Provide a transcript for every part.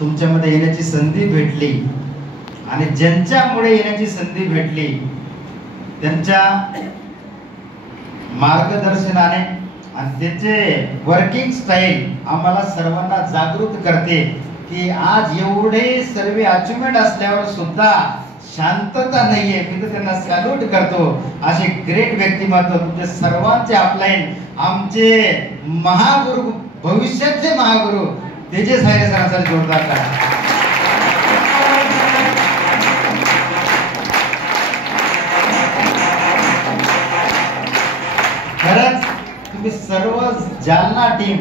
तुमच्यामध्ये येण्याची संधी भेटली आणि ज्यांच्यामुळे येण्याची संधी भेटली त्यांच्या मार्गदर्शनाने आणि त्याचे वर्किंग स्टाईल आम्हाला सर्वांना जागृत करते की आज एवढे सर्व अचिव्हमेंट असल्यावर सुद्धा शांतता नाहीये. मी तर त्यांना सॅल्यूट करतो. असे ग्रेट व्यक्तिमत्व तुमचे सर्वांचे अपलाईन आमचे महागुरु, भविष्याचे महागुरु तेजस हायरे सरांसाठी जोरदार करा. खरंच तुम्ही सर्व जालना टीम,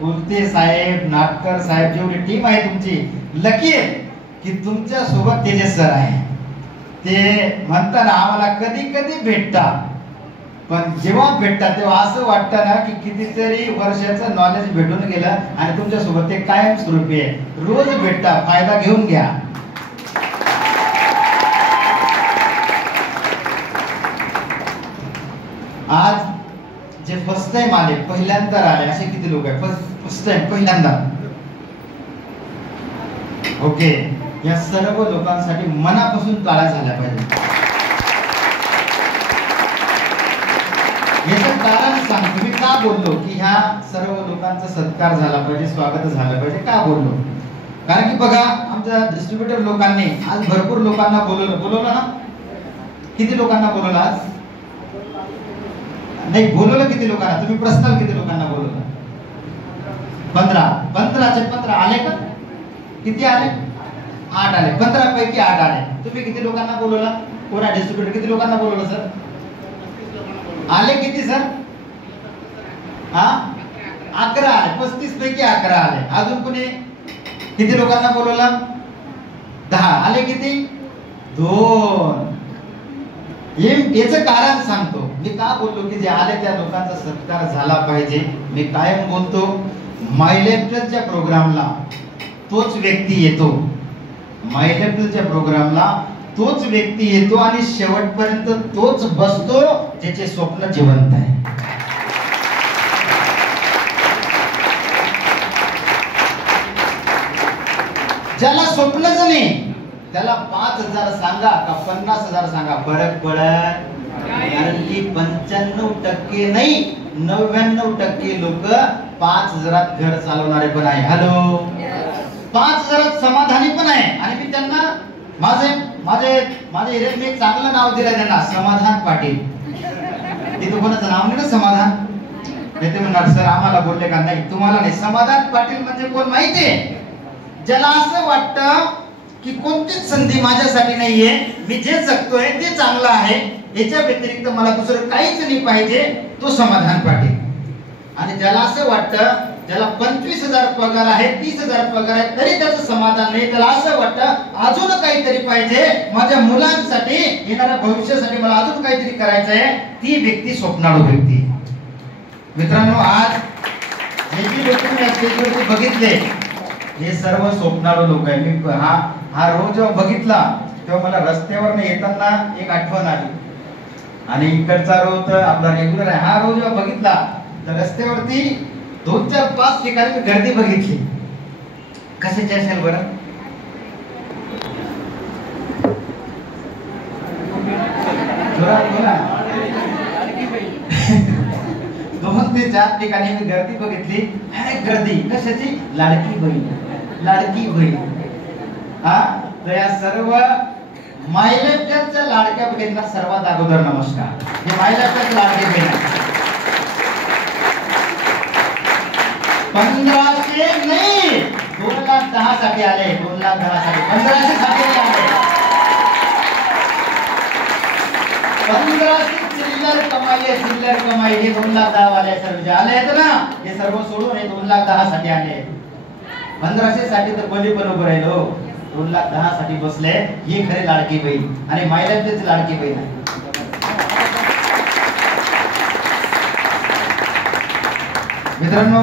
कुलते साहेब, नाटकर साहेब, जेवढी टीम आहे तुमची लकी आहे की तुमच्या सोबत तेजस सर आहे. ते म्हणताना आम्हाला कधी कधी भेटतात, पण जेव्हा भेटतात तेव्हा असं वाटतं ना की कितीतरी वर्षाचं नॉलेज भेटून गेलं आणि तुमच्या सोबत ते कायम स्वरूपी आहे. रोज भेटता, फायदा घेऊन घ्या. आज जे फर्स्ट टाइम आले, पहिल्यांदा आले असे किती लोक आहे? फर्स्ट टाइम, पहिल्यांदा. ओके, या सर्व लोकांसाठी मनापासून टाळ्या झाल्या पाहिजे. याचं कारण सांगतो मी का बोललो की ह्या सर्व लोकांचा सत्कार झाला पाहिजे, स्वागत झालं पाहिजे. का बोललो? कारण की बघा, आमच्या डिस्ट्रीब्युटर लोकांनी आज भरपूर लोकांना बोलवलं ना. किती लोकांना बोलवलं आज? नाही, बोलवलं किती लोकांना? तुम्ही पर्सनल किती लोकांना बोलवलं? 15चे 15 आले का? किती आले? 8 आले. 15 पैकी 8 आले. तुम्ही किती लोकांना बोलवलं? कोणा डिस्ट्रीब्युटर किती लोकांना बोलवलं सर? आले किती सर? 11 आले. 35 पैकी 11 आले. अजून कोणी किती लोकांना बोलवलं? 10 आले. किती? 2. याचं कारण सांगतो मी का बोललो की जे आले त्या लोकांचा सत्कार झाला पाहिजे. मी कायम बोलतो, मायलेफ्टच्या प्रोग्रामला तोच व्यक्ती येतो, मायलेफ्टच्या प्रोग्रामला तोच व्यक्ती येतो आणि शेवटपर्यंत तोच बसतो ज्याचे स्वप्न जिवंत आहे. ज्याला स्वप्नच नाही त्याला 5,000 सांगा का 50,000 सांगा, फरक पडत. कारण की 95% नाही, 99% लोक 5,000 घर चालवणारे पण आहे. हॅलो, 5,000 समाधानी पण आहे. आणि मी त्यांना माझे एरियात मी एक चांगलं नाव दिलं त्यांना, समाधान पाटील. तिथं कोणाचं नाव नाही ना समाधान. नाही ते म्हणणार सर आम्हाला बोलले का? नाही, तुम्हाला नाही. समाधान पाटील म्हणजे कोण माहितीये? ज्याला असं वाटतं की कोणतीच संधी माझ्यासाठी नाहीये, मी जे जगतोय ते चांगलं आहे, याच्या व्यतिरिक्त मला दुसरं काहीच नाही पाहिजे, तो समाधान पाटील. आणि ज्याला असं वाटतं, ज्याला 25,000 पगार आहे, 30,000 पगार आहे, तरी त्याचं समाधान नाही, त्याला असं वाटतं अजून काहीतरी पाहिजे, माझ्या मुलांसाठी, येणाऱ्या भविष्यासाठी मला अजून काहीतरी करायचं आहे, ती व्यक्ती स्वप्नाळू व्यक्ती. मित्रांनो, आज जे जी लोक तुम्ही स्टेजवरती बघितले हे सर्व स्वप्नाळू लोक आहे. मी हा रोज जेव्हा बघितला तेव्हा मला रस्त्यावर येताना एक आठवण आली. आणि इकडचा रोज तर आपला रेग्युलर आहे. हा रोज जेव्हा बघितला तर रस्त्यावरती 2, 4, 5 ठिकाणी मी गर्दी बघितली. कशाची असेल बरं? 2 ते 4 ठिकाणी मी गर्दी बघितली. गर्दी कशाची? लाडकी बहीण, लाडकी बहीण. तर या सर्व मायलेफ्टच्या लाडक्या बहिणींना सर्वात अगोदर नमस्कार. हे मायलेफ्टच्या लाडकी बहीण 1500 नाही, 2,10,000 साठी आले. 2,10,000 साठी, 1500 साठी आले. 1500 चिल्लर कमाई आहे, चिल्लर कमाई. हे 2,10,000 वाले सर्व आले आहेत ना, हे सर्व सोडून हे 2,10,000 साठी आले. 1500 साठी तर बली पण उभं राहिलो, 2,10,000 साठी बसले. ही खरी लाडकी बहीण आणि मायलेफ्टची लाडकी बहीण आहे. मित्रांनो,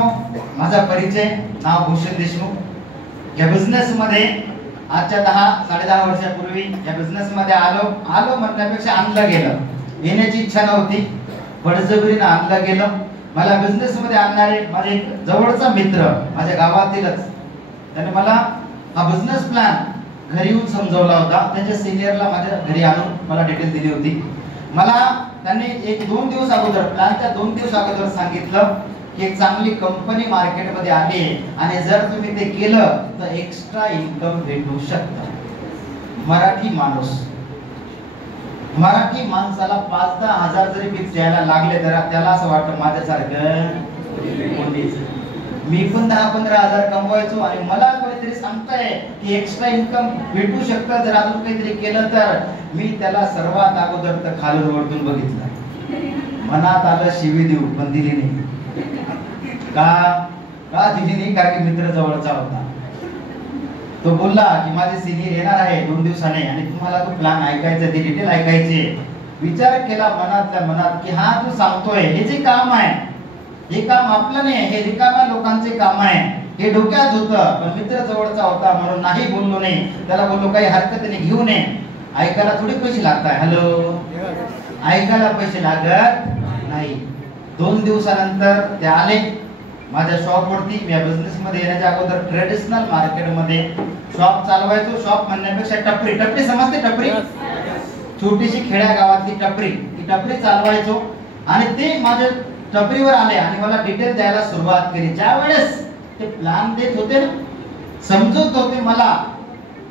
माझा परिचय, नाव भूषण देशमुख. या बिझनेस मध्ये आजच्या 10-10.5 वर्षापूर्वी या बिझनेस मध्ये आलो म्हणण्यापेक्षा आणलं गेलं. येण्याची इच्छा नव्हती, बळजबरीनं आणलं गेलं. मला बिझनेस मध्ये आणणारे माझे एक जवळचा मित्र, माझ्या गावातीलच, त्याने मला हा बिझनेस प्लॅन घरी येऊन समजवला होता. त्याच्या सिनियरला माझ्या घरी आणून मला डिटेल दिली होती. मला त्यांनी एक 2 दिवस अगोदर, प्लॅनच्या 2 दिवस अगोदर सांगितलं की एक चांगली कंपनी मार्केटमध्ये आली आहे आणि जर तुम्ही ते केलं तर एक्स्ट्रा इन्कम भेटू शकतं. मराठी माणसाला 5-10 हजार जरी फिक्स द्यायला लागले तर त्याला असं वाटतं माझ्यासारखं कोणीच. मी पण 10-15 हजार कमवायचो आणि मला कोणीतरी सांगताय की एक्स्ट्रा इन्कम भेटू शकतं जर अजून काहीतरी केलं तर. मी त्याला सर्वात अगोदर तर खालून वरतून बघितलं. मनात आलं शिवी देऊ, पण दिली नाही. का दिली नाही? कारण की मित्र जवळचा होता. तो बोलला की माझे सिनियर येणार आहे 2 दिवसाने आणि तुम्हाला तो प्लॅन ऐकायचा, ती डिटेल ऐकायची. विचार केला मनातल्या मनात की हा तू सांगतोय हे जे काम आहे, हे काम आपलं नाही, हे रिकाम्या लोकांचे काम आहे. हे डोक्यात होतं, पण मित्र जवळचा होता म्हणून नाही बोललो नाही. त्याला बोललो काही हरकत नाही, घेऊ नये. ऐकायला थोडे पैसे लागतात. हॅलो, ऐकायला पैसे लागत नाही. 2 दिवसानंतर ते आले माझ्या शॉप वरती. मी या बिझनेस मध्ये येण्याच्या अगोदर ट्रेडिशनल मार्केट मध्ये शॉप चालवायचो. शॉप म्हणण्यापेक्षा टपरी समजते, टपरी छोटीशी खेड्या गावातली टपरी, ती टपरी चालवायचो. आणि ते माझ्या टपरीवर आले आणि मला डिटेल द्यायला सुरुवात केली. ज्या वेळेस ते प्लॅन देत होते ना, समजत होते मला,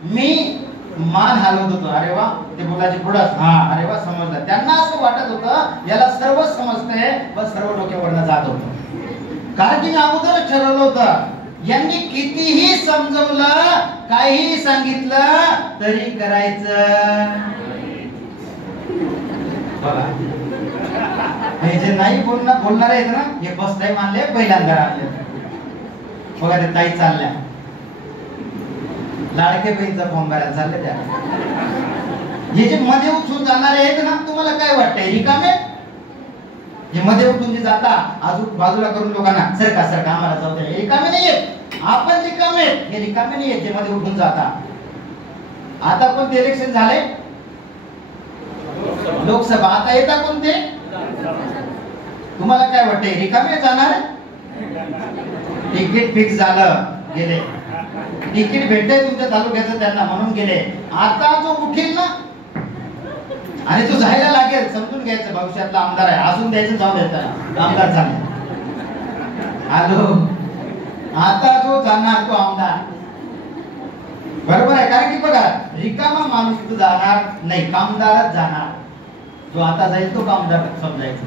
मी मान हलवत होतो. अरे वा, ते बोलायचे पुढं, हा अरे वा समजलं. त्यांना असं वाटत होतं याला सर्व समजतंय, पण सर्व डोक्यावरनं जात होतं. कारण की मी अगोदरच ठरवलं होतं, यांनी कितीही समजवलं, काहीही सांगितलं तरी करायचं. बघा, हे जे नाही बोलणार आहेत ना, हे फर्स्ट टाइम आणले, पहिल्यांदा आणले. बघा ते ताई चालल्या, लाडके बहीणचा फॉर्म भरायला चालले त्या. हे जे मध्ये उठून जाणारे आहेत ना, तुम्हाला काय वाटतंय रिकामे? हे मध्ये उठून जे जाता बाजूला करून लोकांना सरका आम्हाला जाऊ द्या, हे रिकामे नाहीयेत. आपण रिकामे, हे रिकामे नाहीयेत जे मध्ये उठून जाता. आता पण ते इलेक्शन झाले, लोकसभा, आता येता कोणते? तुम्हाला काय वाटतंय रिकामे जाणार? तिकीट फिक्स झालं, गेले. तिकीट भेटते तुमच्या तालुक्याचं त्यांना म्हणून गेले. आता जो उठेल ना आणि तो जायला लागेल, समजून घ्यायचं भविष्यातला आमदार आहे, अजून द्यायचं, जाऊ द्यायचं, आमदार झाले. हॅलो, आता जो जाणार तो आमदार, बरोबर आहे. कारण की बघा, रिकामा माणूस तो जाणार नाही, कामदारच जाणार. जो आता जाईल तो कामदार समजायचं.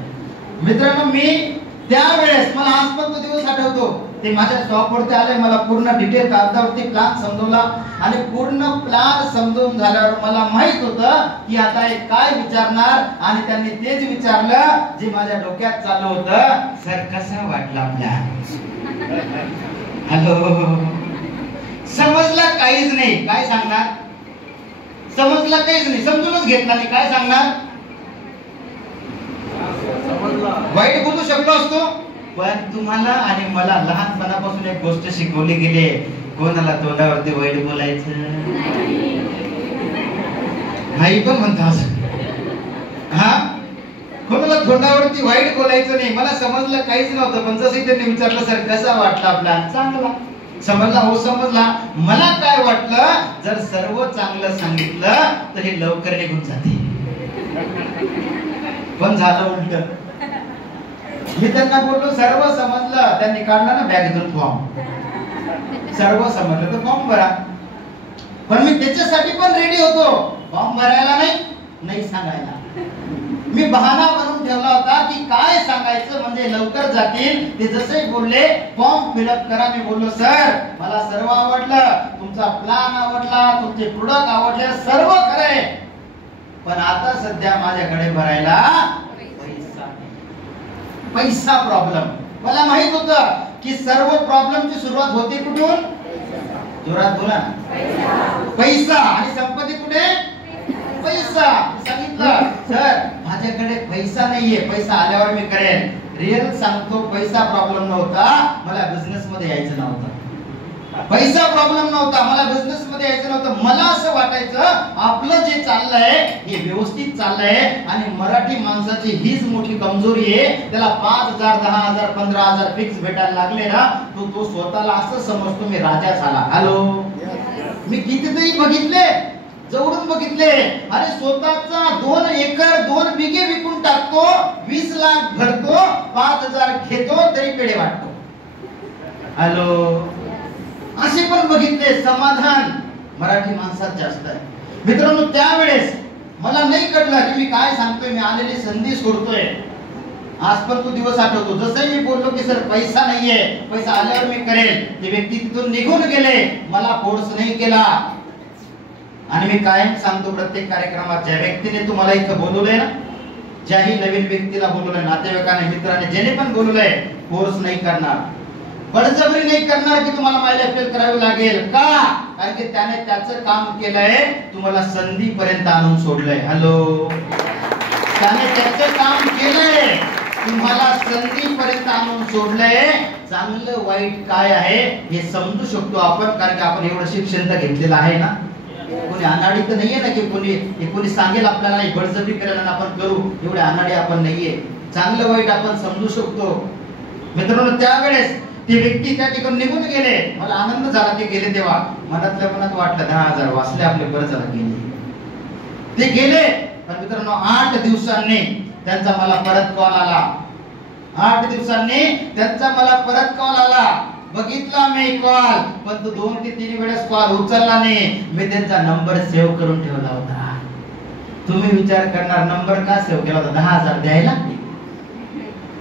मित्रांनो, मी त्यावेळेस, मला आज पण तो दिवस आठवतो, ते माझ्या शॉपवरती आले, मला पूर्ण डिटेल कागदावरती प्लॅन समजवला आणि पूर्ण प्लॅन समजून झाल्यावर मला माहित होतं की आता हे काय विचारणार. आणि त्यांनी तेच विचारलं जे माझ्या डोक्यात चालू होतं, सर कसा वाटला प्लॅन? हॅलो, समजला काहीच नाही, काय सांगणार? समजला काहीच नाही, समजूनच घेतला नाही, काय सांगणार? वाईट बोलू शकलो असतो, पण तुम्हाला आणि मला लहानपणापासून एक गोष्ट शिकवली गेली, कोणाला तोंडावरती वाईट बोलायचं नाही. पण म्हणतात हा, कोणाला तोंडावरती वाईट बोलायचं नाही. मला समजलं काहीच नव्हतं, पण जसं त्यांनी विचारलं सर कसा वाटला आपला, चांगला. समजला? हो समजला. मला काय वाटलं, जर सर्व चांगलं सांगितलं तर हे लवकर निघून जाते, पण झालं उलट. मी त्यांना बोललो सर्व समजलं. त्यांनी काढला ना बॅगेतून फॉर्म, सर्व समजलं तर फॉर्म भरा. पण मी त्याच्यासाठी पण रेडी होतो, फॉर्म भरायला नाही सांगायला. मी बहाणा बनवून ठेवला होता की काय सांगायचं म्हणजे लवकर जातील. ते जसे बोलले फॉर्म फिलअप करा, मी बोललो सर मला सर्व आवडलं, तुमचा प्लॅन आवडला, तुमचे प्रोडक्ट आवडले, सर्व खरंय, पण आता सध्या माझ्याकडे भरायला पैसा प्रॉब्लेम. मला माहित होतं की सर्व प्रॉब्लेमची सुरुवात होते कुठून? जोरात बोला, पैसा. आणि संपत्ती कुठे? पैसा. सांगितलं सर माझ्याकडे पैसा नाहीये, पैसा आल्यावर मी करेन. रिअल सांगतो, पैसा प्रॉब्लेम नव्हता, मला बिझनेस मध्ये यायचं नव्हतं. पैसा प्रॉब्लेम नव्हता, मला बिझनेस मध्ये यायचं नव्हतं. मला असं वाटायचं आपलं जे चाललंय हे व्यवस्थित चाललंय आणि मराठी माणसाची हीच मोठी कमजोरी आहे. त्याला 5,000, 10,000, 15,000 फिक्स भेटायला लागले ना, तो स्वतःला असं समजतो मी राजा झाला. हॅलो, मी कितीतरी बघितले, जवळून बघितले. अरे स्वतःचा 2 एकर 2 बिघे विकून टाकतो, 20 लाख भरतो, 5,000 घेतो तरी पेढे वाटतो. हॅलो, असे पण बघितले. समाधान मराठी माणसात जास्त आहे मित्रांनो. त्यावेळेस मला नाही कळलं की मी काय सांगतोय, मी आलेली संधी सोडतोय. आज पण तो दिवस आठवतो. जसं मी बोललो की सर पैसा नाहीये, पैसा आल्यावर मी करेल, ते व्यक्ती तिथून निघून गेले. मला फोर्स नाही केला. आणि मी कायम सांगतो प्रत्येक कार्यक्रमात, ज्या व्यक्तीने तुम्हाला इथं बोलवलंय ना, ज्याही नवीन व्यक्तीला बोलवलंय, नातेवाईकाने, मित्राने, ज्याने पण बोलवलंय, फोर्स नाही करणार, बळजबरी नाही करणार की तुम्हाला मायला अपील करावी लागेल. का? कारण की त्याने त्याचं काम केलंय, तुम्हाला संधी पर्यंत आणून सोडलंय. हॅलो, त्याने त्याचं काम केलंय, तुम्हाला संधी पर्यंत आणून सोडलंय. चांगलं वाईट काय आहे हे समजू शकतो आपण, कारण की आपण एवढं शिक्षण तर घेतलेलं आहे ना. कोणी अनाडी तर नाहीये ना की कोणी सांगेल आपल्याला नाही, बळजबरी करायला आपण करू, एवढे अनाडी आपण नाहीये. चांगलं वाईट आपण समजू शकतो. मित्रांनो, त्यावेळेस ते व्यक्ती त्या ठिकाणी निघून गेले. मला आनंद झाला ते गेले तेव्हा. मनातल्या मनात वाटलं 10,000 वाचले आपले, बरं झालं गेले. ते गेले. पण मित्रांनो 8 दिवसांनी त्यांचा मला परत कॉल आला. 8 दिवसांनी त्यांचा मला परत कॉल आला. बघितला मी कॉल, पण तो 2 ते 3 वेळेस कॉल उचलला नाही. मी त्यांचा नंबर सेव्ह करून ठेवला होता. तुम्ही विचार करणार नंबर का सेव्ह केला होता? 10,000 द्यायला.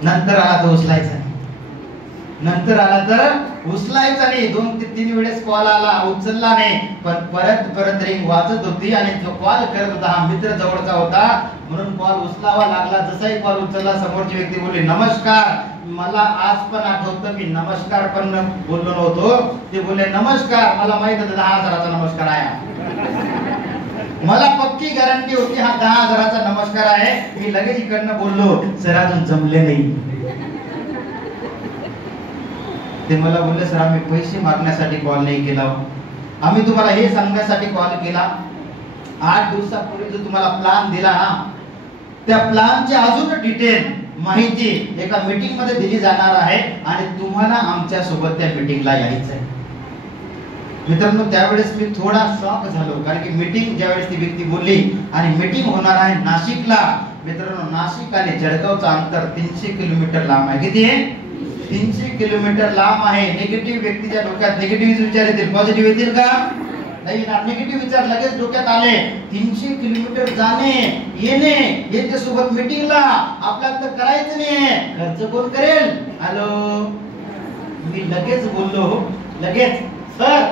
नंतर आला तर उचलायचा नाही. नंतर आला तर उचलायचा नाही. 2 ते 3 वेळेस कॉल आला, उचलला नाही. पण परत रिंग वाजत होती आणि जो कॉल करत होता हा मित्र जवळचा होता, म्हणून कॉल उचलावा लागला. जसाही कॉल उचलला, समोरची व्यक्ती बोलली नमस्कार. मला आज पण आठवतं मी नमस्कार पण बोललो नव्हतो. ते बोलले नमस्कार. मला माहित होतं 10,000चा नमस्कार आहे. मला पक्की गॅरंटी होती हा 10,000चा नमस्कार आहे. मी लगेच इकडनं बोललो सर अजून जमले नाही. ते मला बोलले सर आम्ही पैसे मागण्यासाठी कॉल नाही केला, आम्ही तुम्हाला हे सांगण्यासाठी कॉल केला. 8 दिवसापूर्वी जो तुम्हाला प्लॅन दिला ना, त्या प्लॅनची अजून डिटेल माहिती एका मीटिंग मध्ये दिली जाणार आहे आणि तुम्हाला आमच्या सोबत त्या मीटिंगला यायचं आहे. मित्रांनो, त्यावेळेस मी थोडा शॉक झालो, कारण की मीटिंग ज्यावेळेस ती व्यक्ती बोलली आणि मीटिंग होणार आहे नाशिकला. मित्रांनो, नाशिक आणि जळगावचं अंतर 300 किलोमीटर लांब आहे. किती आहे? 300 किलोमीटर लांब आहे. निगेटिव्ह व्यक्तीच्या डोक्यात निगेटिव्ह विचार येतील, पॉझिटिव्ह येतील का? नाही ना. निगेटिव्ह विचार लगेच डोक्यात आले. 300 किलोमीटर जाणे येणे, यांच्या सोबत मीटिंगला आपल्याला तर करायचं नाही, खर्च कोण करेल? हॅलो, मी लगेच बोललो, लगेच सर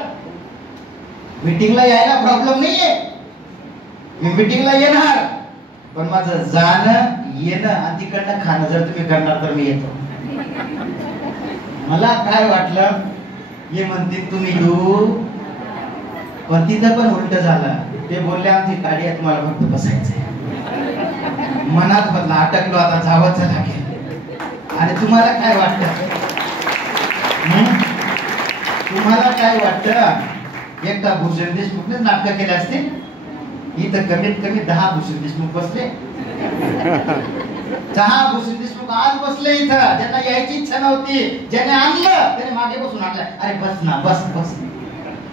मीटिंगला यायला प्रॉब्लेम नाहीये, मी मीटिंगला येणार, पण माझं जाणं येणं आणि तिकडनं खाणं जर तुम्ही करणार तर मी येतो. मला काय वाटलं, हे म्हणतील तुम्ही येऊ, पण तिथं पण उलट झालं. ते बोलले आमची गाडी आहे, तुम्हाला फक्त बसायचंय. मनात बदला, अटकलो, आता जावंच लागेल. आणि तुम्हाला काय वाटतं? तुम्हाला काय वाटतं? एकदा भूषण देशमुखने नाटक केले असते, इथं कमीत कमी 10 भूषण देशमुख बसले. 10 भूषण देशमुख आज बसले इथं, ज्यांना यायची इच्छा नव्हती, ज्याने आणलं त्याने मागे बसून आणलं. अरे बस ना, बस बस.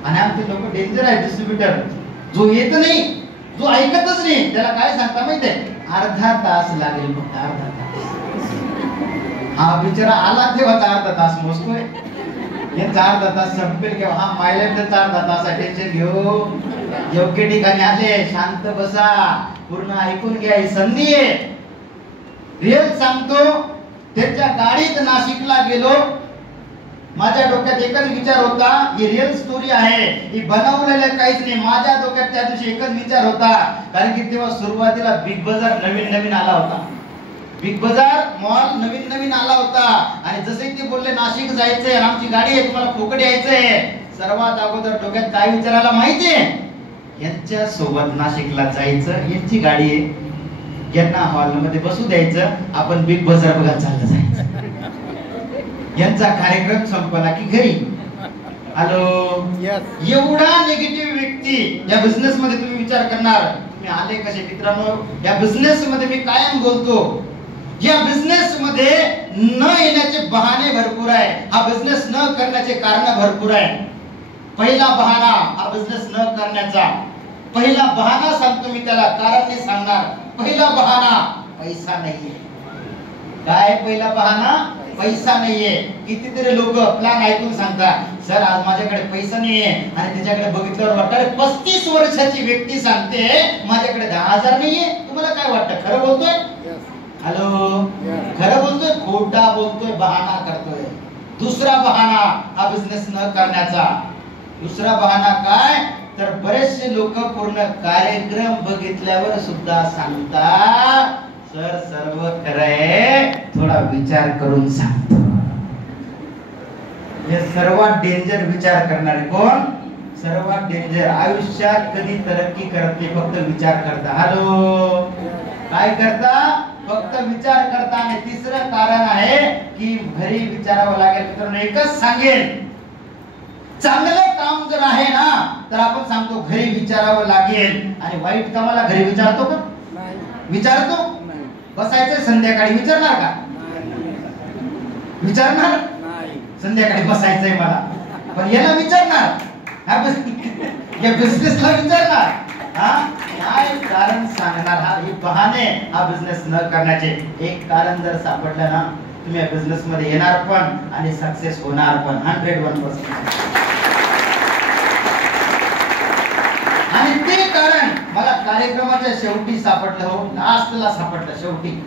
आणि आमचे लोक डेंजर आहे. डिस्ट्रीब्युटर जो येत नाही, जो ऐकतच नाही, त्याला काय सांगता माहितीये? अर्धा तास लागेल, फक्त अर्धा तास. हा बिचारा आला तेव्हा अर्धा तास मोजतोय. यांचा अर्धा तास संपेल किंवा हा मायलेटचा अर्धा तास टेन्शन घेऊ. योग्य ठिकाणी आले, शांत बसा, पूर्ण ऐकून घ्या, ही संधी आहे. रिअल सांगतो, त्यांच्या गाडीत नाशिकला गेलो. माझ्या डोक्यात एकच विचार होता, ही रिअल स्टोरी आहे, ही बनवलेलं काहीच नाही. माझ्या डोक्यात त्या दिवशी एकच विचार होता, कारण की तेव्हा सुरुवातीला बिग बाजार नवीन आला होता. बिग बाजार मॉल नवीन आला होता. आणि जसे ते बोलले नाशिक जायचंय, आमची गाडी आहे, तुम्हाला फुकट यायचंय, सर्वात अगोदर डोक्यात काय विचारायला माहितीये? यांच्या सोबत नाशिकला जायचं, यांची गाडी आहे, यांना हॉल मध्ये बसू द्यायचं, आपण बिग बाजार बघायला चाललं जायचं. यांचा कार्यक्रम संपला की घरी. हॅलो, एवढा निगेटिव्ह व्यक्ती या बिझनेस मध्ये तुम्ही विचार करणार, तुम्ही आले कसे? मित्रांनो, या बिझनेस मध्ये मी कायम बोलतो, या बिझनेस मध्ये न येण्याचे बहाणे भरपूर आहे, हा बिझनेस न करण्याचे कारण भरपूर आहे. पहिला बहाना हा बिझनेस न करण्याचा. पहिला बहाना सांगतो मी त्याला, कारण मी सांगणार. पहिला बहाना पैसा नाहीये. काय पहिला बहाना? पैसा नाहीये. कितीतरी लोक प्लॅन ऐकून सांगतात, सर आज माझ्याकडे पैसा नाहीये, आणि त्याच्याकडे बघितल्यावर वाटतं 35 वर्षाची व्यक्ती सांगते माझ्याकडे 10,000 नाहीये. तुम्हाला काय वाटतं, खरं बोलतोय? हॅलो, खरं बोलतोय खोटा बोलतोय, बहाना करतोय. दुसरा बहाना हा बिझनेस न करण्याचा. दुसरा बहाना काय, तर बरेचसे लोक पूर्ण कार्यक्रम बघितल्यावर सुद्धा सांगतात, सर सर्व खरंय, थोडा विचार करून सांगतो. हे सर्वात डेंजर विचार करणारे कोण? सर्वात डेंजर. आयुष्यात कधी तरक्की करत नाही, फक्त विचार करता. हॅलो, काय करता? फक्त विचार करता. आणि तिसरं कारण आहे की घरी विचारावं लागेल. मित्रांनो, एकच सांगेल, चांगलं काम जर आहे ना तर आपण सांगतो घरी विचारावं लागेल, आणि वाईट कामाला घरी विचारतो का? विचारतो? बसायचं संध्याकाळी, विचारणार का? विचारणार? संध्याकाळी बसायचंय मला, पण याला विचारणार? या बिझनेसला विचारणार? काय कारण सांगणार? हे बहाने हा बिझनेस न करण्याचे. एक कारण जर सापडलं ना, तुम्ही या बिझनेस मध्ये येणार पण आणि सक्सेस होणार पण 101%. आणि ते कारण मला कार्यक्रमाच्या शेवटी सापडलं, हो लास्टला सापडलं शेवटी.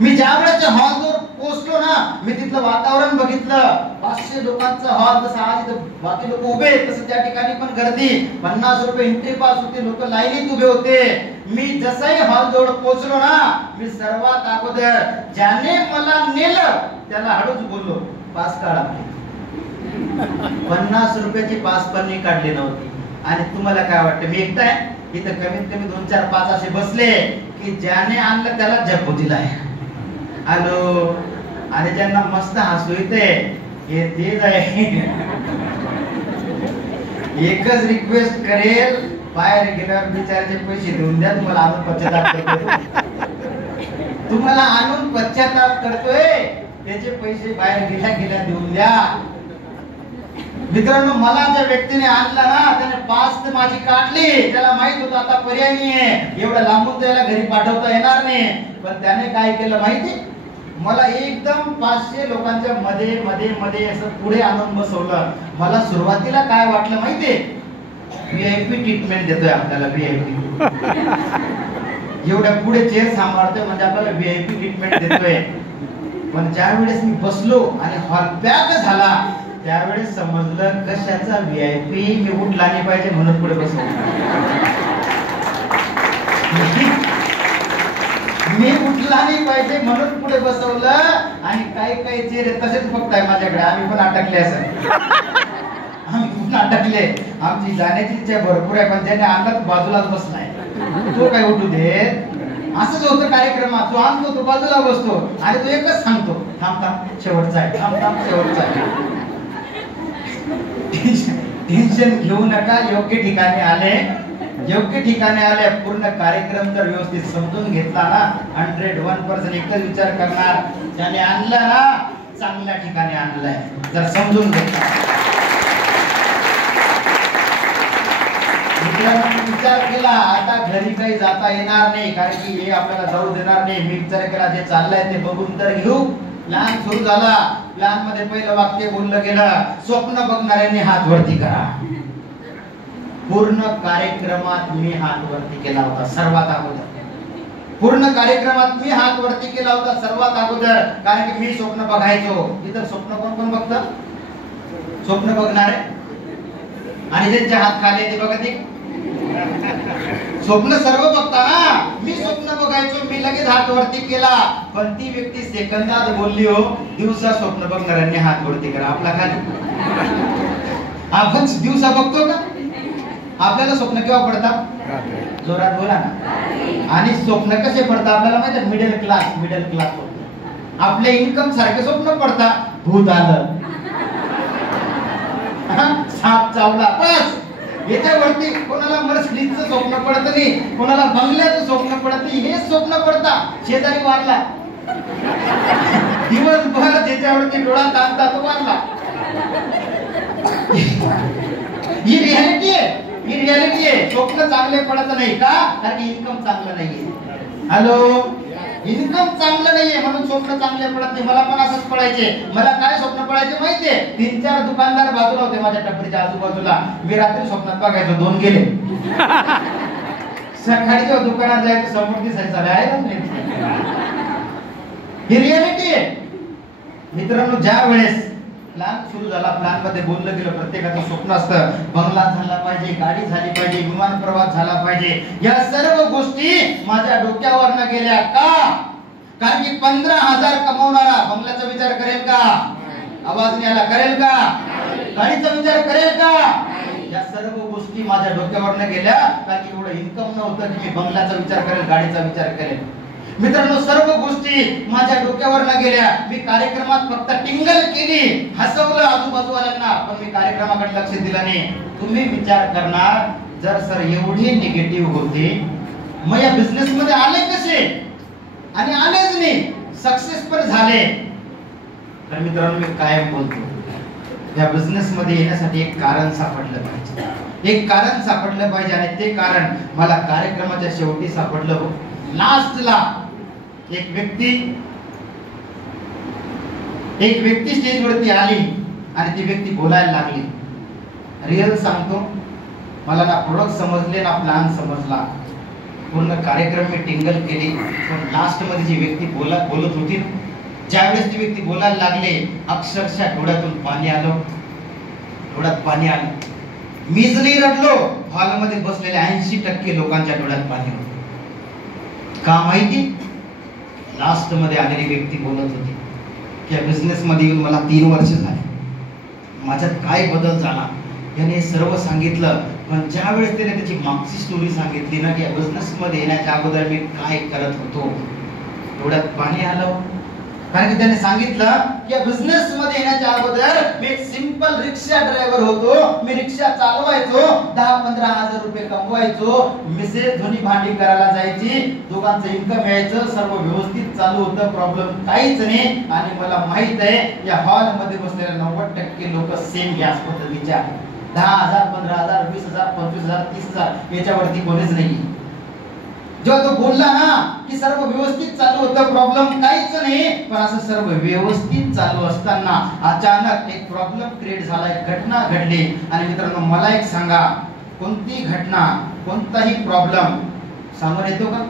मी ज्या वेळेच्या हॉलवर पोहोचलो ना, मी तिथलं वातावरण बघितलं. 500 लोकांचा हॉल, जसं आज बाकी लोक उभे तसं त्या ठिकाणी पण गर्दी. 50 रुपये एंट्री पास होते, लोक लाईनीत उभे होते. मी जसंही हॉल जवळ पोहोचलो ना, मी सर्वात अगोदर ज्याने मला नेलं त्याला हळूच बोललो, पास काढा. 50 रुपयाची पास पण मी काढली नव्हती. आणि तुम्हाला काय वाटतं, मी एकटाय इथं? कमीत कमी 2 4 5 असे बसले की ज्याने आणलं त्याला जप दिलाय. हॅलो, आणि ज्यांना मस्त हसू येते हे तेच आहे. एकच रिक्वेस्ट करेल, बाहेर गेल्यावर बिचाराचे पैसे देऊन द्या, तुम्हाला आणून पश्चाताप करतोय. तुम्हाला आणून पश्चाताप करतोय, त्याचे पैसे बाहेर गेल्या देऊन द्या. मित्रांनो, मला ज्या व्यक्तीने आणला ना त्याने पास तर माझी काढली. त्याला माहित होतं आता पर्याय नाहीये, एवढं लांबून त्याला घरी पाठवता येणार नाही. पण त्याने काय केलं माहिती? मला एकदम 500 लोकांच्या मध्ये मध्ये मध्ये असं पुढे आणून बसवलं. मला सुरुवातीला काय वाटलं माहितीये? VIP ट्रीटमेंट देतोय आपल्याला, VIP. एवढ्या पुढे चेअर सांभाळतोय म्हणजे आपल्याला VIP ट्रीटमेंट देतोय. पण ज्या वेळेस मी बसलो आणि हॉल पॅक झाला, त्यावेळेस समजलं कशाचा VIP. मी उठला नाही पाहिजे म्हणून पुढे बसलो. मी उठला नाही पाहिजे म्हणून पुढे बसवलं. आणि काही चेहरे तसेच बघताय माझ्याकडे. आम्ही पण अटकले असं, आम्ही खूप अटकले. आमची जाण्याची इच्छा भरपूर आहे, पण ज्याने आणलं बाजूलाच बसलाय. तो काय उठू दे. असंच होतं कार्यक्रमात. तो आणतो, तो बाजूला बसतो आणि तो एकच सांगतो, थांब थांब शेवटचा आहे, थांब थांब शेवटचा आहे. टेन्शन घेऊ नका. योग्य ठिकाणी आले, योग्य ठिकाणी आले. पूर्ण कार्यक्रम जर व्यवस्थित समजून घेतला ना, 101% एकच विचार करणार, त्याने आणलं ना चांगल्या ठिकाणी आणलंय जर समजून घेतला. विचार केला आता घरी काही जाता येणार नाही, कारण की हे आपल्याला जाऊ देणार नाही. मी विचार केला जे चाललंय ते बघून तर घेऊ. प्लॅन सुरू झाला. प्लॅन मध्ये पहिलं वाक्य बोललं गेलं, स्वप्न बघणाऱ्यांनी हात वरती करा. पूर्ण कार्यक्रमात मी हात वरती केला होता सर्वात अगोदर. पूर्ण कार्यक्रमात मी हात वरती केला होता सर्वात अगोदर, कारण की मी स्वप्न बघायचो. इतर स्वप्न कोण कोण बघतं? स्वप्न बघणारे आणि ज्यांचे हात खाली ते बघत. स्वप्न सर्व बघता ना. मी स्वप्न बघायचो, मी लगेच हात वरती केला. पण ती व्यक्ती सेकंदात बोलली, हो दिवसा स्वप्न बघणाऱ्यांनी हात वरती करा. आपला खाली. आपण दिवसा बघतो का? आपल्याला स्वप्न केव्हा पडतात? जोरात बोला ना. आणि स्वप्न कसे पडतात आपल्याला माहिती? मिडल क्लास आपल्या इन्कम सारखे स्वप्न पडतात. भूत आलं, साप चावला, बस. याच्यावरती कोणाला मर्सिडीजचं स्वप्न पडत नाही, कोणाला बंगल्याचं स्वप्न पडत नाही. हे स्वप्न पडतात. शेजारी वारला, दिवसभर ज्याच्यावरती डोळा ताणता तो वारला. ही रियालिटी आहे. स्वप्न चांगले पडत नाही का? कारण इन्कम चांगलं नाहीये. हॅलो, इन्कम चांगलं नाहीये म्हणून स्वप्न चांगले पडत नाही. मला पण असंच पडायचे. मला काय स्वप्न पडायचे माहितीये? 3-4 दुकानदार बाजूला होते माझ्या टपरीच्या आजूबाजूला. मी रात्री स्वप्नात बघायचो 2 गेले. सकाळी जेव्हा दुकानात जायचं समोर दिसायचं आहे. ही रियालिटी आहे मित्रांनो. ज्या वेळेस प्लॅन सुरू झाला, प्लॅन मध्ये बोललं गेलं, प्रत्येकाचं स्वप्न असतं बंगला झाला पाहिजे, गाडी झाली पाहिजे, विमान प्रवास झाला पाहिजे. या सर्व गोष्टी माझ्या डोक्यावर न गेल्या का? कारण की 15,000 कमवणारा बंगल्याचा विचार करेल का? आवाज नाही आला. करेल का? गाडीचा विचार करेल का? या सर्व गोष्टी माझ्या डोक्यावर न गेल्या कारण की एवढं इन्कम नव्हतं की मी बंगल्याचा विचार करेल, गाडीचा विचार करेल. मित्रांनो, सर्व गोष्टी माझ्या डोक्यावर न गेल्या. मी कार्यक्रमात फक्त टिंगल केली, हसवलं आजूबाजूवाल्यांना, पण मी कार्यक्रमाकडे लक्ष दिलं नाही. तुम्ही विचार करणार, जर सर एवढी निगेटिव्ह होते मग या बिझनेस मध्ये आले कसे? आणि आलेच नाही, सक्सेस पण झाले. तर मित्रांनो, मी कायम बोलतो, या बिझनेस मध्ये येण्यासाठी एक कारण सापडलं पाहिजे. एक कारण सापडलं पाहिजे आणि ते कारण मला कार्यक्रमाच्या शेवटी सापडलं. लास्टला एक व्यक्ती स्टेजवरती आली आणि ती व्यक्ती बोलायला लागली. रिअल सांगतो, मला ना प्रोडक्ट समजले ना प्लॅन समजला. पूर्ण कार्यक्रम मी टिंगल केली, पण लास्ट मध्ये जी व्यक्ती बोलत होती, ज्यावेळेस ती व्यक्ती बोलायला लागले, अक्षरशः डोळ्यातून पाणी आलं. डोळ्यात पाणी आलं. मीच नाही रडलो, हॉलमध्ये बसलेल्या 80% लोकांच्या डोळ्यात पाणी होतं. का माहिती? लास्ट मध्ये आलेली व्यक्ती बोलत होती की या बिझनेस मध्ये येऊन मला 3 वर्ष झाले, माझ्यात काय बदल झाला याने सर्व सांगितलं. पण ज्या वेळेस त्याने त्याची मागची स्टोरी सांगितली ना, की या बिझनेस मध्ये येण्याच्या अगोदर मी काय करत होतो, डोळ्यात पाणी आलं. कारण की त्याने सांगितलं की या बिझनेस मध्ये येण्याच्या अगोदर मी एक सिंपल रिक्षा ड्रायव्हर होतो. मी रिक्षा चालवायचो, 10-15 हजार रुपये कमवायचो, मिसेस धुनी भांडी करायला जायची, दोघांचं इन्कम यायचं, सर्व व्यवस्थित चालू होतं, प्रॉब्लेम काहीच नाही. आणि मला माहित आहे या हॉल मध्ये बसलेल्या 90% लोक सेम याच पद्धतीच्या. 10,000, 15,000, 20,000, 25,000, 30,000 याच्यावरती कोणीच नाही. जेव्हा तो बोलला ना की सर्व व्यवस्थित चालू होतं, प्रॉब्लेम काहीच नाही, पण असं सर्व व्यवस्थित चालू असताना अचानक एक प्रॉब्लेम क्रिएट झाला, एक घटना घडली. आणि मित्रांनो, मला एक सांगा, कोणती घटना, कोणताही प्रॉब्लेम सांगून येतो का?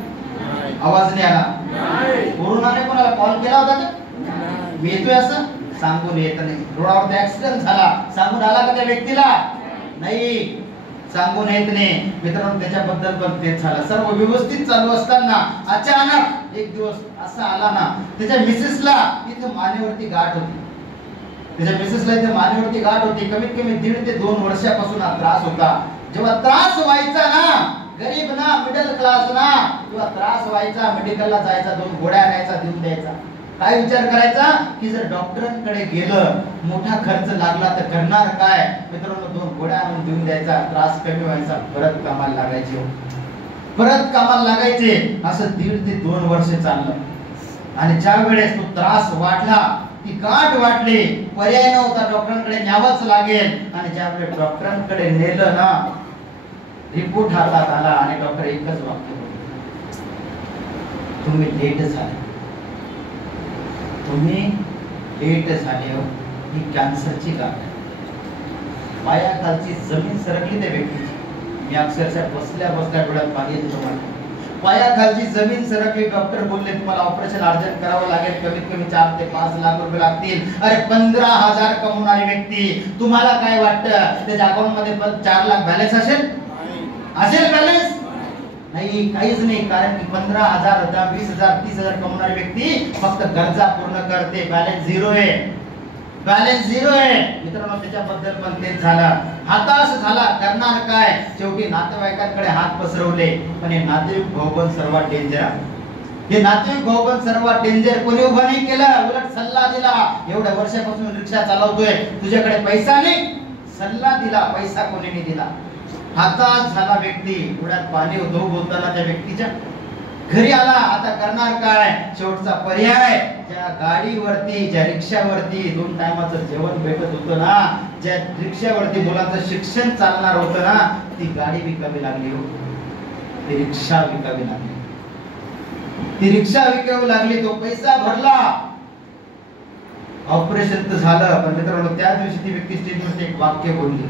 आवाज नाही आला. कोरोनाने कोणाला कॉल केला होता का? मी येतोय असं सांगून येत नाही. रोडावरती ऍक्सिडेंट झाला, सांगून आला का त्या व्यक्तीला? नाही, सांगून येत नाही. मित्रांनो, त्याच्याबद्दल पण तेच झालं. सर्व व्यवस्थित चालू असताना अचानक एक दिवस असा आला ना, त्याच्या मिसेसला इथे मानेवरती गाठ होती. कमीत कमी 1.5 ते 2 वर्षापासून हा त्रास होता. जेव्हा त्रास व्हायचा ना, गरीब ना, मिडल क्लास ना, जेव्हा त्रास व्हायचा, मेडिकलला जायचा, 2 गोळ्या आणायचा, देऊन द्यायचा. काय विचार करायचा की जर डॉक्टरांकडे गेलं, मोठा खर्च लागला तर करणार काय? मित्रांनो, 2 गोळ्या आणून देऊन द्यायचा, त्रास कमी व्हायचा, परत कामाला लागायचे. असं 1.5 ते 2 वर्ष चाललं. आणि ज्या वेळेस तो त्रास वाढला, ती गाठ वाढली, पर्याय नव्हता, डॉक्टरांकडे न्यावंच लागेल. आणि ज्या वेळेस डॉक्टरांकडे नेलं ना, रिपोर्ट हातात आला आणि डॉक्टर एकच वाक्य बोलले, तुम्ही लेट झाले, हो, ही कॅन्सरची गाठ आहे. पायाखालची जमीन सरकली त्या व्यक्तीची. मी अक्षरशः बसल्या डोळ्यात पाणी येत होतं. पायाखालची जमीन सरकली. डॉक्टर बोलले तुम्हाला ऑपरेशन अर्जंट करावं लागेल, कमीत कमी 4 ते 5 लाख रुपये लागतील. अरे 15,000 कमवणारी व्यक्ती, तुम्हाला काय वाटतं त्याच्या अकाउंट मध्ये 4 लाख बॅलन्स असेल बॅलन्स? नाही, काहीच नाही. कारण की 15,000, 20,000, 30,000 कमवणारी व्यक्ती फक्त गरजा पूर्ण करते, बॅलन्स झिरो आहे. मित्रांनो, त्याच्याबद्दल पण तेच झालं. हताश झाला, करणार काय? शेवटी नातेवाईकांकडे हात पसरवले. पण हे नातेवाईक भाऊबंद सर्वात डेंजर. कोणी उभं नाही केलं, उलट सल्ला दिला. एवढ्या वर्षापासून रिक्षा चालवतोय, तुझ्याकडे पैसा नाही, सल्ला दिला, पैसा कोणी दिला. हताश झाला व्यक्ती, डोळ्यात पाणी होतो बोलताना त्या व्यक्तीच्या. घरी आला, आता करणार काय? शेवटचा पर्याय, ज्या गाडीवरती, ज्या रिक्षावरती 2 टायमाचं जेवण भेटत होतं ना, ज्या रिक्षावरती मुलांचं शिक्षण चालणार होतं ना, ती गाडी विकावी लागली हो, ती रिक्षा विकावी लागली, ती रिक्षा विकावी लागली. तो पैसा भरला, ऑपरेशन तर झालं. पण मित्रांनो, त्या दिवशी ती व्यक्ती स्टेजवरती एक वाक्य बोलली.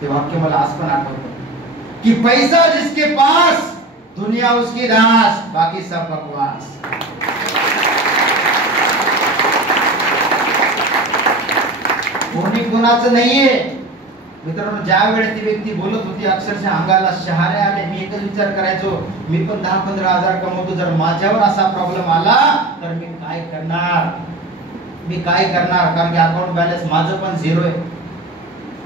ते वाक्य मला आज पण आठवतं की पैसा जिसके पास दुनिया उसकी दास, बाकी सब बकवास. कोणी कोणाचं नाहीये. मित्रांनो, ज्या वेळेस ती व्यक्ती बोलत होती, अक्षरशः अंगाला शहारे आले. मी एकच विचार करायचो, मी पण 10-15 हजार कमवतो, जर माझ्यावर असा प्रॉब्लेम आला तर मी काय करणार, मी काय करणार? कारण की अकाउंट बॅलन्स माझं पण 0 आहे.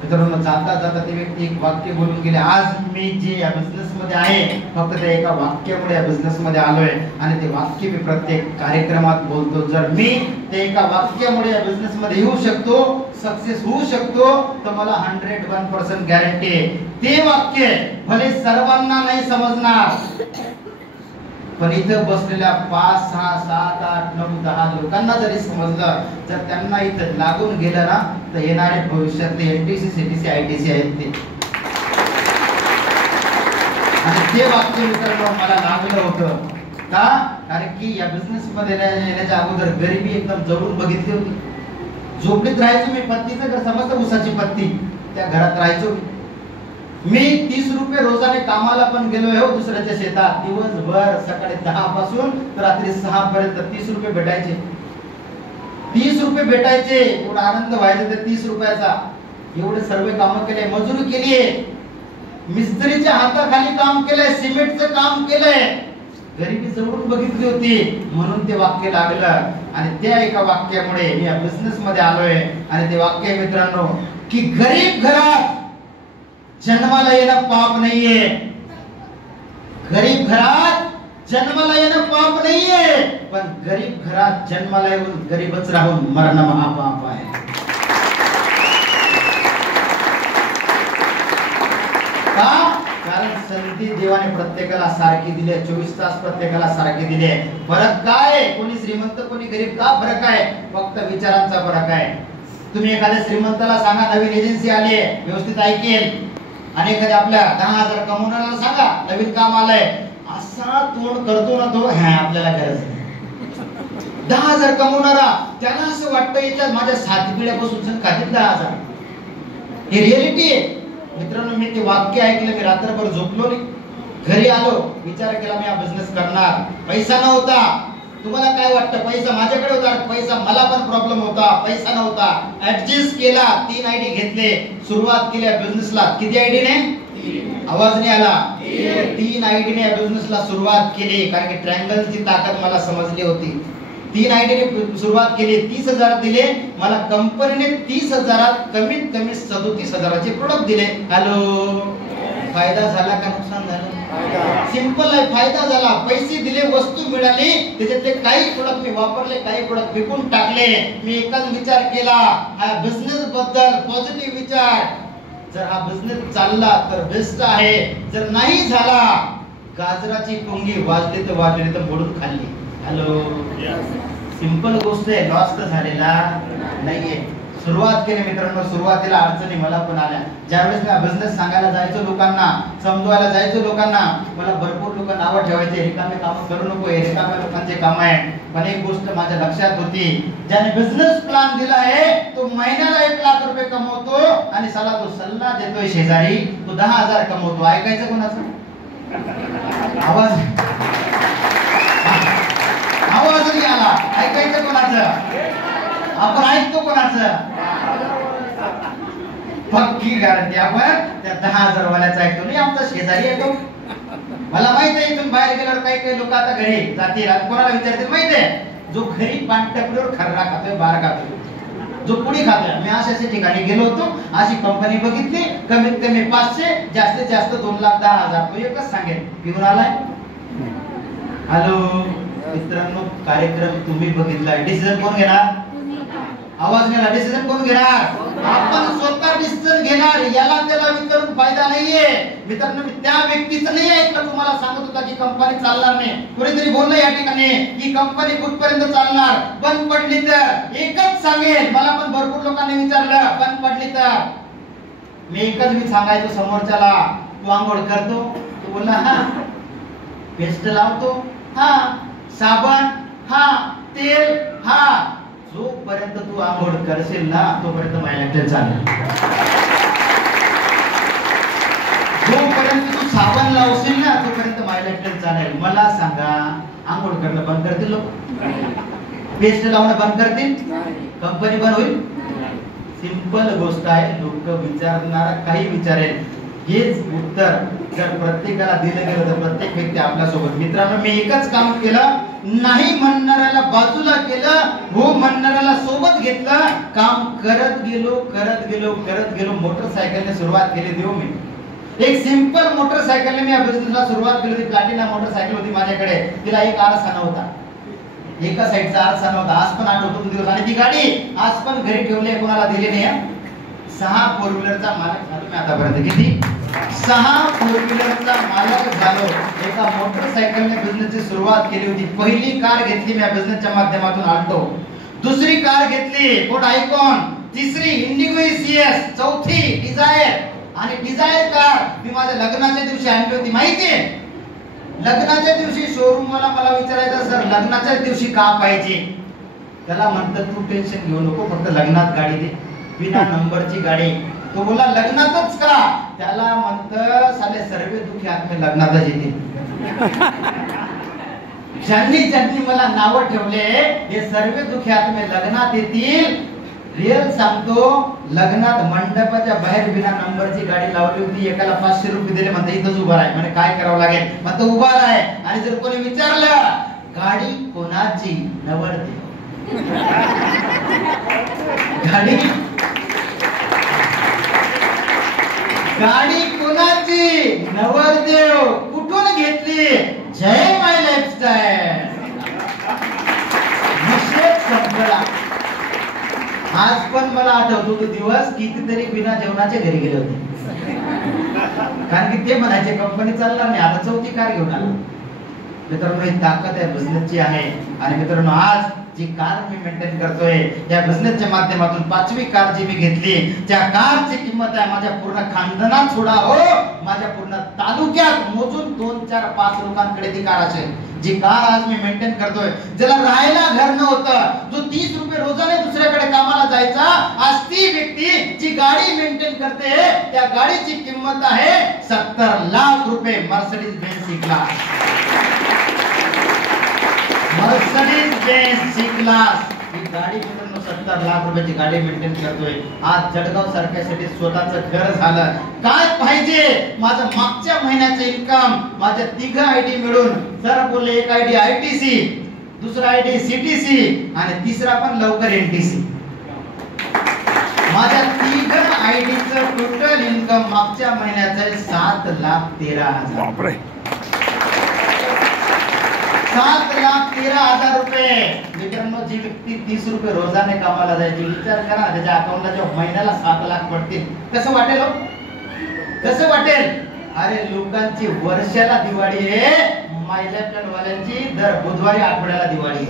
मित्रांनो, जाता जाता ती व्यक्ती एक वाक्य बोलून गेले. आज मी जे या बिझनेस मध्ये आहे, फक्त त्या एका वाक्यामुळे या बिझनेस मध्ये आलोय, आणि ते वाक्य मी प्रत्येक कार्यक्रमात बोलतो. जर मी ते एका वाक्यामुळे या बिझनेस मध्ये येऊ शकतो, सक्सेस होऊ शकतो, तर मला 101% गॅरंटी आहे. ते वाक्य भले सर्वांना नाही समजणार, पण इथं बसलेल्या 5, 6, 7, 8, 9, 10 लोकांना जरी समजलं, जर त्यांना इथं लागून गेलं ना, तर येणारे भविष्यातले एनटीसी, सीटीसी, आयटीसी आहेत ते. आणि ते वाक्य मित्रांनो मला लागलं होतं का? कारण की या बिझनेस मध्ये येण्याच्या अगोदर गरिबी एकदम जवळून बघितली होती. झोपडीत राहायचो मी, पत्तीचं घर समजतं, उसाची पत्ती, त्या घरात राहायचो मी. 30 रुपये रोजाने कामाला पण गेलोय हो दुसऱ्याच्या शेतात. दिवसभर सकाळी 10 पासून तर रात्री 6 पर्यंत 30 रुपये भेटायचे. 30 रुपये भेटायचे, एवढा आनंद व्हायचा त्या 30 रुपयाचा. एवढे सर्व कामं केले, मजुरी केलीये, मिस्त्रीच्या हाताखाली काम केलंय, सिमेंटचं काम केलंय, गरिबी जवळून बघितली होती. म्हणून ते वाक्य लागलं, आणि त्या एका वाक्यामुळे मी या बिझनेस मध्ये आलोय. आणि ते वाक्य मित्रांनो, की गरीब घरात जन्माला येणं पाप नाहीये. गरीब घरात जन्माला येणं पाप नाहीये, पण गरीब घरात जन्माला येऊन गरीबच राहून मरणं महापाप आहे. का? कारण संधी देवाने प्रत्येकाला सारखी दिली, 24 तास प्रत्येकाला सारखी दिली. फरक काय? कोणी श्रीमंत, कोणी गरीब, का फरक आहे? फक्त विचारांचा फरक आहे. तुम्ही एखाद्या श्रीमंताला सांगा नवीन एजन्सी आली आहे, व्यवस्थित ऐकेल. आणि एखाद्या आपल्या 10,000 कमवणाऱ्याला सांगा नवीन काम आलंय, असा तोंड करतो ना तो, आपल्याला गरज नाही. 10,000 कमवणारा, त्याला असं वाटतं याच्यात माझ्या 7 पिढ्यापासून खातील 10,000. ही रिअलिटी आहे मित्रांनो. मी ते वाक्य ऐकलं, मी रात्रभर झोपलो नाही. घरी आलो, विचार केला मी हा बिझनेस करणार. पैसा नव्हता. तुम्हाला काय वाटतं? पैसा माझ्याकडे होता, पैसा मला पण प्रॉब्लेम होता, पैसा नव्हता. ऍडजस्ट केला, 3 आयडी घेतले, सुरुवात केली बिझनेसला. किती आयडी ने? आवाज नाही आला. 3 आयडी ने बिझनेसला सुरुवात केली, कारण की ट्रायंगलची ताकद मला समजली होती. 3 आयडी ने सुरुवात केली, 30,000 दिले मला कंपनीने. 30,000 कमीत कमी 37,000चे प्रोडक्ट दिले. हॅलो, फायदा झाला का नुकसान झालं? सिंपल आहे, फायदा झाला. पैसे दिले, वस्तू मिळाली, त्याच्यातले काही प्रोडक्ट मी वापरले, काही प्रोडक्ट विकून टाकले. मी एकच विचार केला, हा बिझनेस बद्दल पॉझिटिव्ह विचार. जर हा बिझनेस चालला तर बेस्ट आहे, जर नाही झाला, गाजराची पुंगी वाजली तर वाजली, तर मोडून खाल्ली. हॅलो, सिंपल गोष्ट आहे, लॉस तर झालेला नाहीये. सुरुवात केली मित्रांनो. सुरुवातीला अडचणी मला पण आल्या. ज्यावेळेस मी बिझनेस सांगायला जायचो लोकांना, समजवायला जायचो लोकांना, मला भरपूर लोक नावं ठेवायचे, रिकामे काम करू नको, हे रिकाम्या लोकांचे काम आहे. पण एक गोष्ट माझ्या लक्षात होती, ज्याने बिझनेस प्लॅन दिला आहे तो महिन्याला 1 लाख रुपये कमवतो, आणि साला तो सल्ला देतोय शेजारी, तो 10,000 कमवतो. ऐकायचं कोणाचं? आवाज नाही आला. ऐकायचं कोणाचं? आपण ऐकतो कोणाचं? पक्की गॅरंटी आपण त्या 10,000 वाल्याचा ऐकतो. नाही, आमचा शेजारी ऐकतो. मला माहित आहे इथून बाहेर गेल्यावर काही काही लोक आता घरी जातील, कोणाला विचारतील माहित आहे? जो घरी पानटपरीवर खर्रा खातोय, बार खातोय, जो पुडी खातोय. मी अशा ठिकाणी गेलो होतो, अशी कंपनी बघितली, कमीत कमी 500, जास्तीत जास्त 2,10,000. तो एकच सांगेल, पिऊन आलाय. हॅलो मित्रांनो, कार्यक्रम तुम्ही बघितलाय, डिसिजन कोण घेणार? आवाज नाही, डिसिजन कोण घेणार? आपण स्वतः डिसिजन घेणार. याला त्याला विचारून फायदा नाहीये मित्रांनो. मी त्या व्यक्तीचं नाही ऐकलं, तुम्हाला सांगत होता की कंपनी चालणार नाही. कोणीतरी बोललं या ठिकाणी की कंपनी कुठपर्यंत चालणार, बंद पडली तर. एकच सांगेल, मला पण भरपूर लोकांनी विचारलं बंद पडली तर. मी एकच सांगायचो समोरच्याला, तू आंघोळ करतो? तू बोलला हा. पेस्ट लावतो? हा. साबण? हा. तेल? हा. जोपर्यंत तू आंघोळ करशील ना तोपर्यंत माझ्याकडे चालेल. जोपर्यंत तू साबण लावशील ना तोपर्यंत माझ्याकडे चालेल. मला सांगा, आंघोळ करणं बंद करतील लोक? पेस्ट लावणं बंद करतील? कंपनी बंद होईल? सिंपल गोष्ट आहे. लोक विचारणार काही विचारेल. हेच उत्तर जर प्रत्येकाला दिलं गेलं तर प्रत्येक व्यक्ती आपल्या सोबत. मित्रांनो, मी एकच काम केलं, नाही म्हणणाऱ्याला बाजूला केलं, हो म्हणणाऱ्याला सोबत घेतलं. काम करत गेलो. मोटरसायकलने सुरुवात केली. देऊ मी एक सिंपल मोटरसायकलने मी या बिझनेसला सुरुवात केली होती. प्लॅटिना मोटरसायकल होती माझ्याकडे. तिला एक आरसा नव्हता, एका साईडचा आरसा नव्हता. आज पण आठवतो तो दिवस. आणि ती गाडी आज पण घरी ठेवली, कोणाला दिली नाही. 6 फोर व्हीलरचा मालक झालो मी आतापर्यंत. किती? 6 फोर व्हीलरचा मालक झालो. एका मोटरसायकलने बिझनेसची सुरुवात केली होती. पहिली कार घेतली मी या बिझनेसच्या माध्यमातून, आल्टो. दुसरी कार घेतली फोर्ड आयकॉन. तिसरी इंडिगो ECS. चौथी डिझायर. आणि डिझायर कार मी माझ्या लग्नाच्या दिवशी आणली होती. माहितीये, लग्नाच्या दिवशी शोरूम मला विचारायचं, सर लग्नाच्या दिवशी का पाहिजे? त्याला म्हणतात तू टेन्शन घेऊ नको, फक्त लग्नात गाडी दे, बिना नंबरची गाडी. तो बोला लग्नातच का? त्याला म्हणतं साले सर्व दुखी आत्मे लग्नातच येतील. ज्यांनी मला नाव ठेवले हे सर्व दुखी आत्मे लग्नात येतील. रिअल सांगतो, लग्नात मंडपाच्या बाहेर बिना नंबरची गाडी लावली होती. एकाला 500 रुपये दिले. म्हणते इथंच उभा आहे. म्हणे काय करावं लागेल? म्हणतो उभा आहे. आणि जर कोणी विचारलं गाडी कोणाची? नवरदेव. गाडी कोणाची? नवरदेव. कुठून घेतली? जय माय लाईफस्टाईल. विषय संपला. आज पण मला आठवतो तो दिवस, कितीतरी बिना जेवणाचे घरी गेले होते. कारण की ते म्हणायचे कंपनी चालणार नाही. आता 4थी कार घेऊन आलो. मित्रांनो, ही ताकद आहे बिझनेसची आहे. आणि मित्रांनो, आज जी कार मी मेंटेन करतोय या बिझनेसच्या माध्यमातून, 5वी कार जी मी घेतली, त्या कारची किंमत आहे माझ्या पूर्ण खानदानात सोडा हो, माझ्या पूर्ण तालुक्यात मोजून 2, 4, 5 लोकांकडे ती कार असेल. जी कार आज मी मेंटेन करतोय, ज्याला राहायला घर नव्हतं, जो 30 रुपये रोजाने दुसऱ्याकडे कामाला जायचा, आज ती व्यक्ती जी गाडी मेंटेन करते, त्या गाडीची किंमत आहे 70 लाख रुपये. Mercedes Benz C class. Mercedes Benz C class ही गाडी मित्रांनो 70 लाख रुपयाची गाडी मेंटेन करतोय. आज जळगाव सारख्या सिटीत स्वतःचं घर झालं. काय पाहिजे? माझं मागच्या महिन्याचं इन्कम माझ्या 3 आयडी मिळून, सर बोलले एक आयडी ITC, दुसरा आयडी CTC आणि तिसरा पण लवकर NTC. माझ्या 3 आयडीचं टोटल इन्कम मागच्या महिन्याचं आहे 7,13,000. बापरे. 7,13,000 रुपये. मित्रांनो, जी व्यक्ती 30 रुपये रोजाने कामाला जायची, विचार करा त्याच्या अकाउंटला जेव्हा महिन्याला 7 लाख पडतील, कसं वाटेल? कसं वाटेल? अरे लोकांची वर्षाला दिवाळी आहे, मायलेपटन वाल्यांची दर बुधवारी आठवड्याला दिवाळी आहे.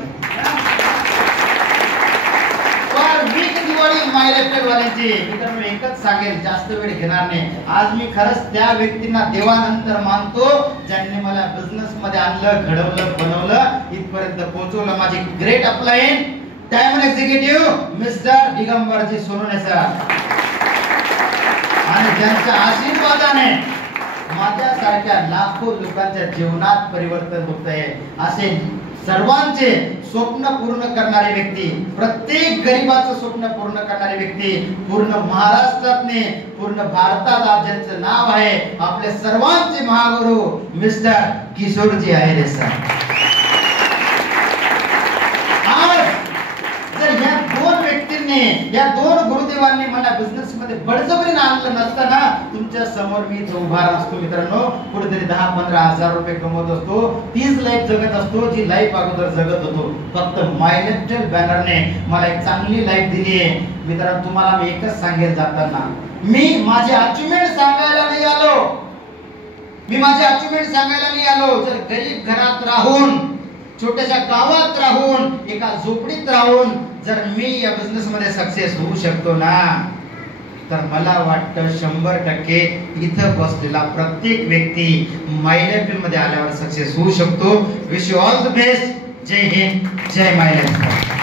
पर वीक दिवाळी मायलेपटन वाल्यांची. मित्रांनो, एकच सांगेल, जास्त वेळ घेणार नाही. आज मी खरंच त्या व्यक्तींना देवानंतर मानतो ज्यांनी मला बिझनेस मध्ये आणलं, घडवलं, बनवलं, इथपर्यंत पोहोचवलं. माझे great upline diamond executive mister Digambarji Sonawane sir. आणि ज्यांच्या आशीर्वादाने माझ्यासारख्या लाखो लोकांच्या जीवनात परिवर्तन होत आहे, असे सर्वांचे स्वप्न पूर्ण करणारी व्यक्ती, प्रत्येक गरीबाचं स्वप्न पूर्ण करणारी व्यक्ती, पूर्ण महाराष्ट्रातने पूर्ण भारतात आज ज्यांचं नाव आहे, आपले सर्वांचे महागुरु मिस्टर किशोरजी आहे सर. आज जर या 2 व्यक्तींनी, या 2 गुरुदेव नवरदेवांनी मला बिझनेस मध्ये बळजबरीने आणलं नसतं ना, तुमच्या समोर मी इथं उभा असतो मित्रांनो, कुठेतरी 10-15 हजार रुपये कमवत असतो, तीच लाईफ जगत असतो जी लाईफ अगोदर जगत होतो. फक्त माय लाईफस्टाईल बॅनरने मला एक चांगली लाईफ दिली आहे. मित्रांनो, तुम्हाला मी एकच सांगेल जाताना, मी माझे अचिव्हमेंट सांगायला नाही आलो, मी माझे अचिव्हमेंट सांगायला नाही आलो. जर गरीब घरात राहून, छोट्याशा गावात राहून, एका झोपडीत राहून जर मी या बिझनेस मध्ये सक्सेस होऊ शकतो ना, तर मला वाटतं 100% इथं बसलेला प्रत्येक व्यक्ती माय लाईफ मध्ये आल्यावर सक्सेस होऊ शकतो. Wish you all the best. जय हिंद, जय माय लाईफ.